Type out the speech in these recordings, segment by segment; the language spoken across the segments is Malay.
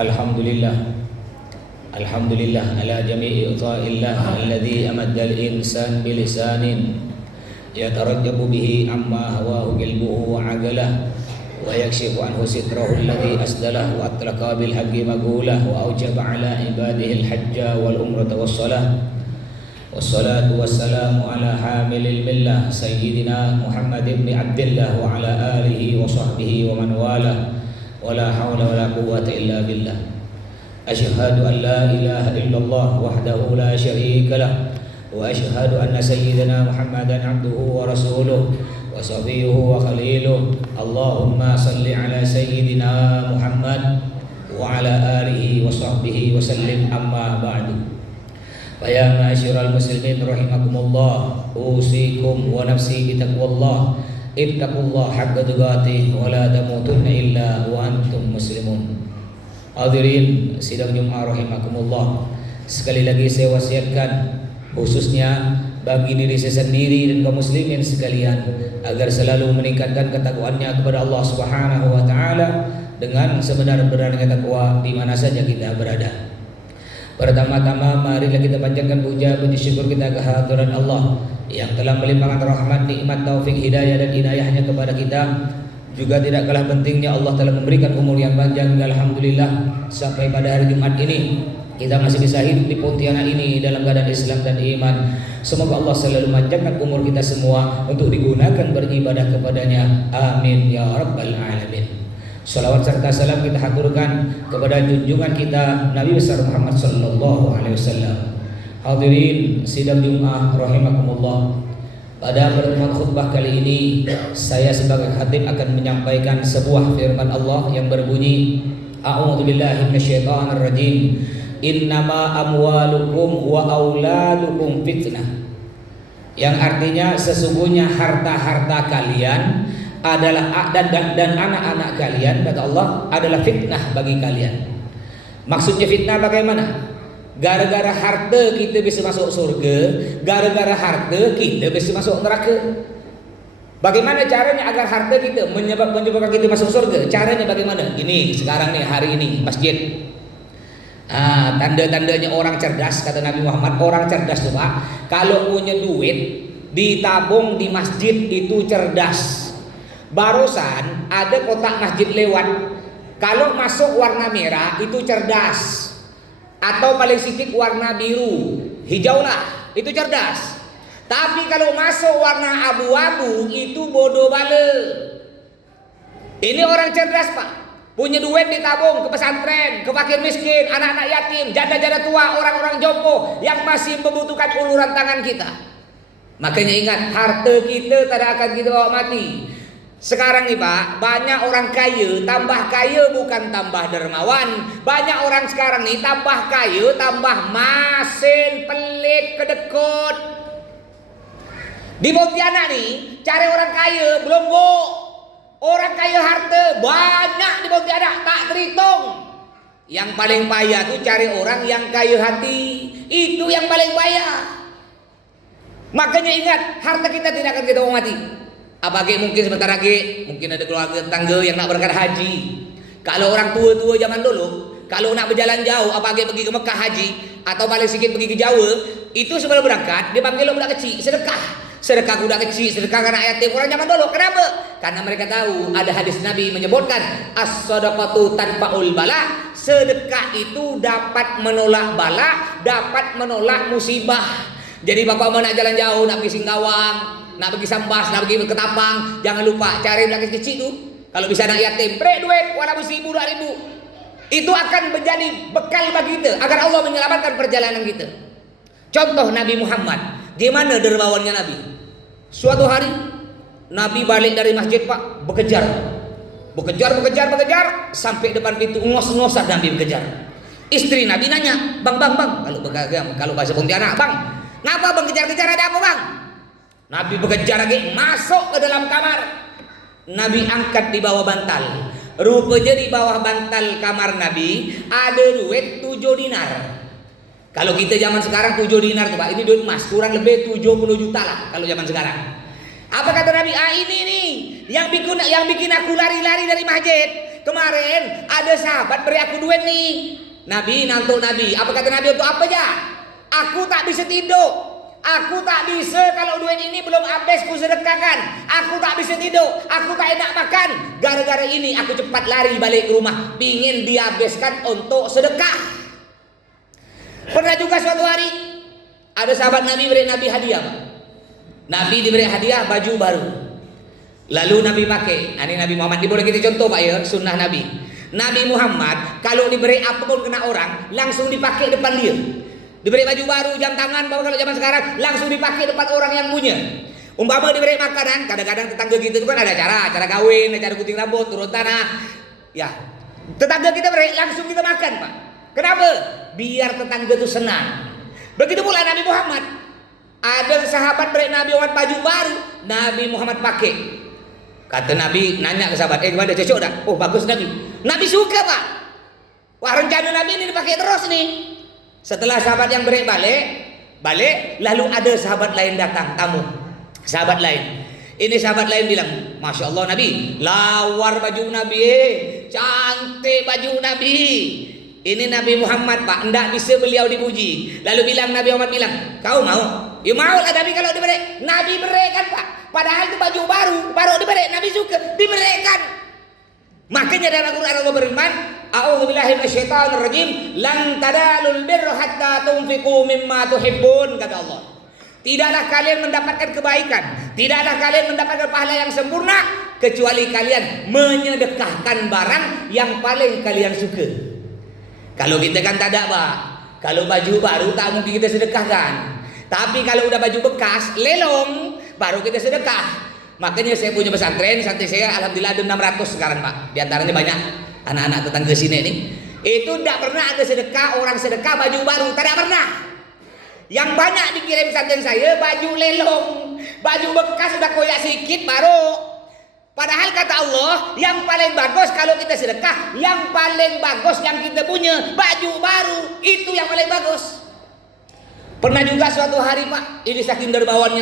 Alhamdulillah. Alhamdulillah ala jami'i uta'illah alladhi amadda al-insan bilisanin yatarajjabu bihi amma hawahu qalbuhu wa aqalah wa yakshifu anhu sitrahu alladhi asdalah wa atlaka bil haqqi magulah wa awjaba ala ibadihi al-hajja wal umrata was salah wassalatu wassalamu ala hamilil millah sayyidina Muhammad ibn Abdillah wa ala alihi wa sahbihi wa man walah wa la hawla wa la quwwata illa billah. Asyhadu an la ilaha illallah wahdahu la syarika lah wa asyhadu anna sayyidina Muhammadan abduhu wa rasuluh wa safiyuhu wa khaliluh. Allahumma salli ala sayyidina Muhammad wa ala alihi wa sahbihi wa sallim, amma ba'du. Ya ma'asyiral muslimin rahimakumullah, usikum wa nafsi bitaqwallah. Ittaqullaha haqqa tuqatih wa la tamutunna illa wa antum muslimun. Hadirin sidang Jumat rahimakumullah, sekali lagi saya wasiatkan khususnya bagi diri saya sendiri dan kaum muslimin sekalian agar selalu meningkatkan ketakwaannya kepada Allah Subhanahu wa taala dengan sebenar-benarnya takwa di mana saja kita berada. Pertama-tama marilah kita panjatkan puja puji syukur kita kehadiran Allah yang telah melimpahkan rahmat, nikmat, taufik, hidayah dan inayahnya kepada kita. Juga tidak kalah pentingnya Allah telah memberikan umur yang panjang, alhamdulillah, sampai pada hari Jumat ini kita masih bisa hidup di Pontianak ini dalam keadaan Islam dan iman. Semoga Allah selalu memanjangkan umur kita semua untuk digunakan beribadah kepadanya. Amin ya rabbal alamin. Salawat serta salam kita haturkan kepada junjungan kita Nabi besar Muhammad sallallahu alaihi wasallam. Hadirin sidang Jumat rahimakumullah, pada pertemuan khutbah kali ini saya sebagai khatib akan menyampaikan sebuah firman Allah yang berbunyi, A'udzubillahi minasyaitonir rajim. Innama amwalukum wa auladukum fitnah. Yang artinya sesungguhnya harta-harta kalian adalah dan anak-anak kalian, kata Allah, adalah fitnah bagi kalian. Maksudnya fitnah bagaimana? Gara-gara harta kita bisa masuk surga, gara-gara harta kita bisa masuk neraka. Bagaimana caranya agar harta kita menyebabkan kita masuk surga? Caranya bagaimana? Ini sekarang nih, hari ini masjid. Tanda-tandanya orang cerdas, kata Nabi Muhammad, orang cerdas tuh Pak, kalau punya duit ditabung di masjid itu cerdas. Barusan ada kotak masjid lewat, kalau masuk warna merah itu cerdas, atau paling sedikit warna biru, hijau lah, itu cerdas. Tapi kalau masuk warna abu-abu itu bodoh bale. Ini orang cerdas Pak, punya duit ditabung ke pesantren, ke fakir miskin, anak-anak yatim, janda-janda tua, orang-orang jompo yang masih membutuhkan uluran tangan kita. Makanya ingat, harta kita tidak akan kita bawa mati. Sekarang nih Pak, banyak orang kaya, tambah kaya bukan tambah dermawan. Banyak orang sekarang nih tambah kaya, tambah masin, pelit, kedekut. Di Pontianak nih, cari orang kaya belum go. Orang kaya harta banyak di Pontianak, tak terhitung. Yang paling payah tuh cari orang yang kaya hati. Itu yang paling payah. Makanya ingat, harta kita tidak akan kita bawa mati. Apalagi mungkin sebentar lagi mungkin ada keluarga tetangga yang nak berangkat haji. Kalau orang tua-tua zaman dulu, kalau nak berjalan jauh, apalagi pergi ke Mekah haji atau paling sedikit pergi ke Jawa, itu sebelum berangkat dia panggil budak kecil, sedekah budak kecil, sedekah anak yatim orang zaman dulu. Kenapa? Karena mereka tahu ada hadis Nabi menyebutkan as-shadaqatu tanfa'ul bala, sedekah itu dapat menolak bala, dapat menolak musibah. Jadi bapak mau nak jalan jauh, nak pergi Singkawang, nak pergi Sambas, nak pergi Ketapang, jangan lupa cari budak kecil tu. Kalau bisa anak yatim, beri duit walaupun 1.000, 2.000. Itu akan menjadi bekal bagi kita agar Allah menyelamatkan perjalanan kita. Contoh Nabi Muhammad, di mana dermawannya Nabi? Suatu hari Nabi balik dari masjid Pak, bekejar sampai depan pintu, ngos-ngosan Nabi bekejar. Istri Nabi nanya, bang, kalau bahasa Pontianak, bang, ngapa bang kejar-kejar, ada apa bang? Nabi bekejar lagi, masuk ke dalam kamar. Nabi angkat di bawah bantal. Rupanya di bawah bantal kamar Nabi ada duit 7 dinar. Kalau kita zaman sekarang 7 dinar tuh Pak, ini duit emas, kurang lebih 70 juta lah kalau zaman sekarang. Apa kata Nabi? Ini nih yang bikin aku lari-lari dari masjid. Kemarin ada sahabat beri aku duit nih. Nabi, nantuk Nabi. Apa kata Nabi? Untuk apa ya? Aku tak bisa tidur. Aku tak bisa kalau duit ini belum habis ku sedekahkan. Aku tak bisa tidur. Aku tak enak makan. Gara-gara ini aku cepat lari balik ke rumah. Pingin dihabiskan untuk sedekah. Pernah juga suatu hari ada sahabat Nabi beri Nabi hadiah, Pak. Nabi diberi hadiah baju baru. Lalu Nabi pakai. Ini Nabi Muhammad. Ini boleh kita contoh, Pak, ya, sunnah Nabi. Nabi Muhammad kalau diberi apapun kena orang langsung dipakai depan dia. Diberi baju baru, jam tangan, bahwa kalau zaman sekarang langsung dipakai depan orang yang punya. Umpama diberi makanan, kadang-kadang tetangga kita itu kan ada acara kawin, acara gunting rambut, turun tanah. Ya, tetangga kita beri, langsung kita makan, Pak. Kenapa? Biar tetangga itu senang. Begitu pula Nabi Muhammad. Ada sahabat beri Nabi Muhammad baju baru, Nabi Muhammad pakai. Kata Nabi, nanya ke sahabat, gimana, cocok tak? Oh, bagus Nabi. Nabi suka, Pak. Wah, rencana Nabi ini dipakai terus nih. Setelah sahabat yang balik, lalu ada sahabat lain datang, tamu. Sahabat lain. Ini sahabat lain bilang, Masya Allah Nabi, lawar baju Nabi, cantik baju Nabi. Ini Nabi Muhammad, Pak, tidak bisa beliau dipuji. Lalu Nabi Muhammad bilang, kau mau? Ya mau lah Nabi kalau diberi. Nabi berikan, Pak. Padahal itu baju baru diberi. Nabi suka, diberikan. Makanya dalam Al-Quran Allah berfirman, A'udzubillahi minasyaitonir rajim, lan tadalul birra hatta tunfiqu mimma tuhibbun, kata Allah. Tidaklah kalian mendapatkan kebaikan, tidaklah kalian mendapatkan pahala yang sempurna kecuali kalian menyedekahkan barang yang paling kalian suka. Kalau kita kan tak ada, Pak. Kalau baju baru tak mungkin kita sedekahkan. Tapi kalau udah baju bekas, lelong, baru kita sedekah. Makanya saya punya pesantren, santri saya alhamdulillah ada 600 sekarang, Pak. Di antaranya banyak anak-anak tetangga sini nih. Itu tidak pernah ada sedekah, orang sedekah baju baru, tidak pernah. Yang banyak dikirim pesantren saya baju lelong, baju bekas sudah koyak sedikit baru. Padahal kata Allah, yang paling bagus kalau kita sedekah, yang paling bagus yang kita punya baju baru, itu yang paling bagus. Pernah juga suatu hari, Pak, ini saking dermawannya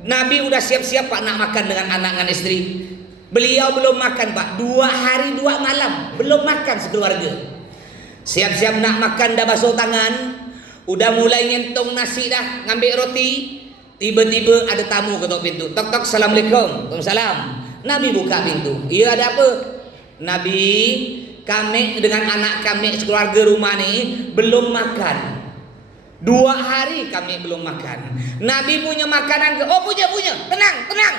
Nabi udah siap-siap, Pak, nak makan dengan anak dan istri. Beliau belum makan, Pak, 2 hari 2 malam belum makan sekeluarga. Siap-siap nak makan, dah basuh tangan, udah mulai ngentong nasi dah, ngambil roti. Tiba-tiba ada tamu ketok pintu. Tok-tok, assalamualaikum. Waalaikumsalam. Nabi buka pintu. Iya, ada apa? Nabi, kami dengan anak kami sekeluarga rumah nih belum makan. 2 hari kami belum makan. Nabi punya makanan ke? Oh, punya. Tenang.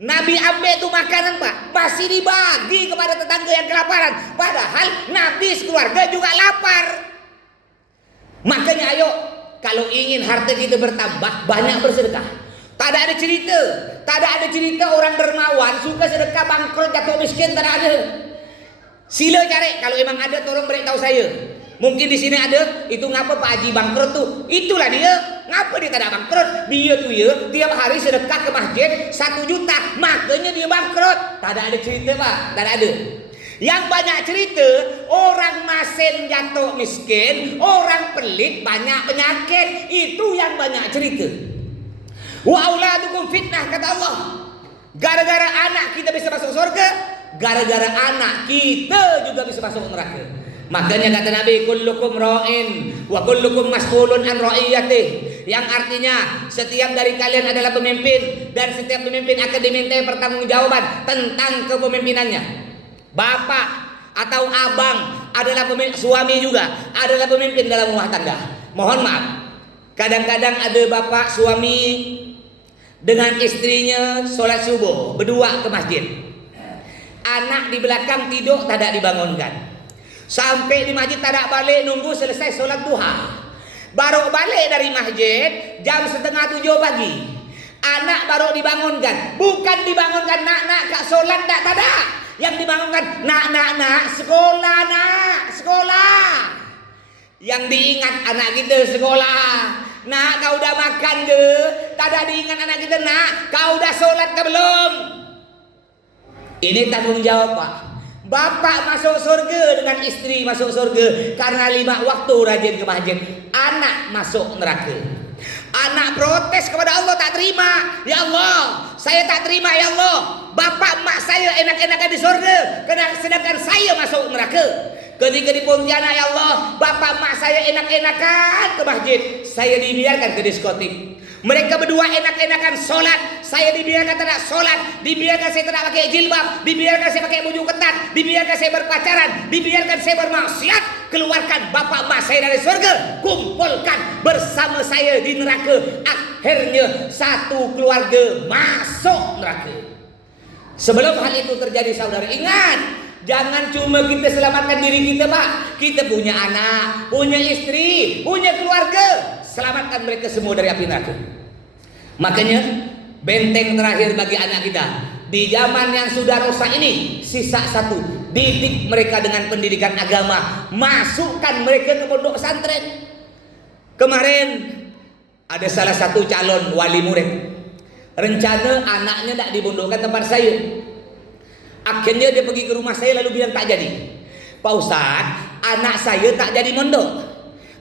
Nabi ambil tuh makanan, Pak. Masih dibagi kepada tetangga yang kelaparan. Padahal Nabi sekeluarga juga lapar. Makanya ayo, kalau ingin harta kita bertambah, banyak bersedekah. Tak ada cerita orang dermawan suka sedekah bangkrut jatuh miskin, tak ada. Sila cari, kalau emang ada tolong beritahu saya. Mungkin di sini ada, itu ngapa Pak Haji bangkrut tuh? Itulah dia. Ngapa dia tidak bangkrut? Dia tuh ya, tiap hari sedekah ke masjid 1 juta, makanya dia bangkrut. Tak ada cerita, Pak, tak ada. Yang banyak cerita, orang masen jatuh miskin, orang pelit banyak penyakit. Itu yang banyak cerita. Wa auladukum fitnah, kata Allah. Gara-gara anak kita bisa masuk surga, gara-gara anak kita juga bisa masuk neraka. Makanya kata Nabi, kullukum ra'in wa kullukum mas'ulun an ra'iyatih. Yang artinya setiap dari kalian adalah pemimpin, dan setiap pemimpin akan dimintai pertanggungjawaban tentang kepemimpinannya. Bapak atau abang adalah pemimpin, suami juga adalah pemimpin dalam rumah tangga. Mohon maaf, kadang-kadang ada bapak suami dengan istrinya sholat subuh berdua ke masjid. Anak di belakang tidur, tidak dibangunkan. Sampai di masjid tak balik, nunggu selesai sholat duha. Baru balik dari masjid jam 6:30 pagi. Anak baru dibangunkan. Bukan dibangunkan, nak kak sholat tak ada. Yang dibangunkan, nak sekolah. Yang diingat anak kita sekolah. Nak, kau udah makan ke? Tak ada diingat anak kita, nak, kau udah sholat ke belum? Ini tanggung jawab, Pak. Bapak masuk surga dengan istri masuk surga karena 5 waktu rajin ke masjid. Anak masuk neraka. Anak protes kepada Allah, tak terima. Ya Allah, saya tak terima ya Allah. Bapak emak saya enak-enakan di surga, sedangkan saya masuk neraka. Ketika di Pontianak, ya Allah, bapak emak saya enak-enakan ke masjid, saya dibiarkan ke diskotik. Mereka berdua enak-enakan sholat, saya dibiarkan tidak sholat, dibiarkan saya tidak pakai jilbab, dibiarkan saya pakai baju ketat, dibiarkan saya berpacaran, dibiarkan saya bermaksiat. Keluarkan bapak emak saya dari surga, kumpulkan bersama saya di neraka. Akhirnya satu keluarga masuk neraka. Sebelum hal itu terjadi, saudara, ingat, jangan cuma kita selamatkan diri kita, Pak. Kita punya anak, punya istri, punya keluarga. Selamatkan mereka semua dari api neraka. Makanya benteng terakhir bagi anak kita di zaman yang sudah rusak ini, sisa satu, didik mereka dengan pendidikan agama, masukkan mereka ke pondok pesantren. Kemarin ada salah satu calon wali murid, rencana anaknya tak dipondokkan tempat saya. Akhirnya dia pergi ke rumah saya lalu bilang tak jadi. Pak Ustadz, anak saya tak jadi mondok.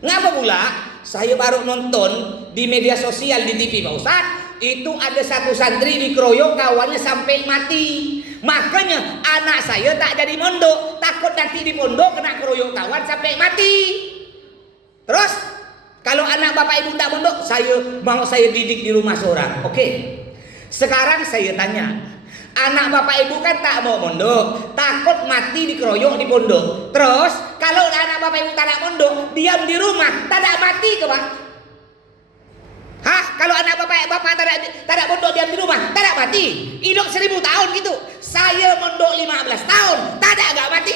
Ngapa pula? Saya baru nonton di media sosial di TV, Pak Ustadz. Itu ada satu santri dikeroyok kawannya sampai mati. Makanya anak saya tak jadi mondok, takut nanti di pondok kena keroyok kawan sampai mati. Terus kalau anak bapak ibu tak mondok, saya didik di rumah seorang. Oke. Sekarang saya tanya, anak bapak ibu kan tak mau mondok, takut mati dikeroyok di pondok. Terus kalau anak bapak ibu tak nak mondok, diam di rumah, tak ada mati ke Pak? Hah? Kalau anak bapak tak ada mondok, diam di rumah, tak ada mati? Hidup 1000 tahun gitu. Saya mondok 15 tahun, tak ada agak mati.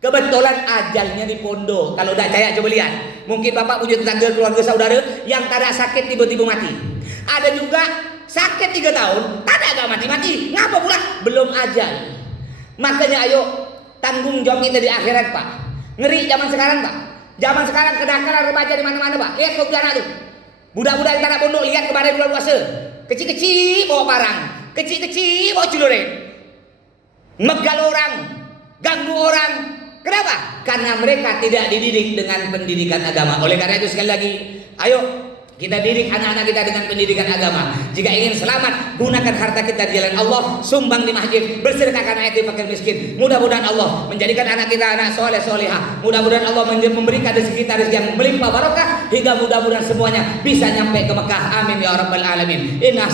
Kebetulan ajalnya di pondok. Kalau tak percaya coba lihat. Mungkin bapak punya tetangga keluarga saudara yang tak ada sakit tiba-tiba mati. Ada juga sakit 3 tahun, tak ada agak mati-mati. Ngapa pula? Belum ajal. Makanya ayo tanggung jawab kita di akhirat, Pak. Ngeri zaman sekarang, Pak. Zaman sekarang kenakalan remaja di mana-mana, Pak. Lihat kok anak tuh. Budak-budak yang tak ada pondok, lihat kemarin bulan puasa. Kecil-kecil bawa barang, kecil-kecil bawa celurit. Megal orang, ganggu orang. Kenapa? Karena mereka tidak dididik dengan pendidikan agama. Oleh karena itu sekali lagi, ayo kita didik anak-anak kita dengan pendidikan agama. Jika ingin selamat, gunakan harta kita di jalan Allah, sumbang di masjid, bersedekahkan yatim fakir miskin. Mudah-mudahan Allah menjadikan anak kita anak soleh solehah. Mudah-mudahan Allah memberikan rezeki kita rezeki yang melimpah barokah, hingga mudah-mudahan semuanya bisa nyampe ke Mekah. Amin ya rabbal alamin. Inna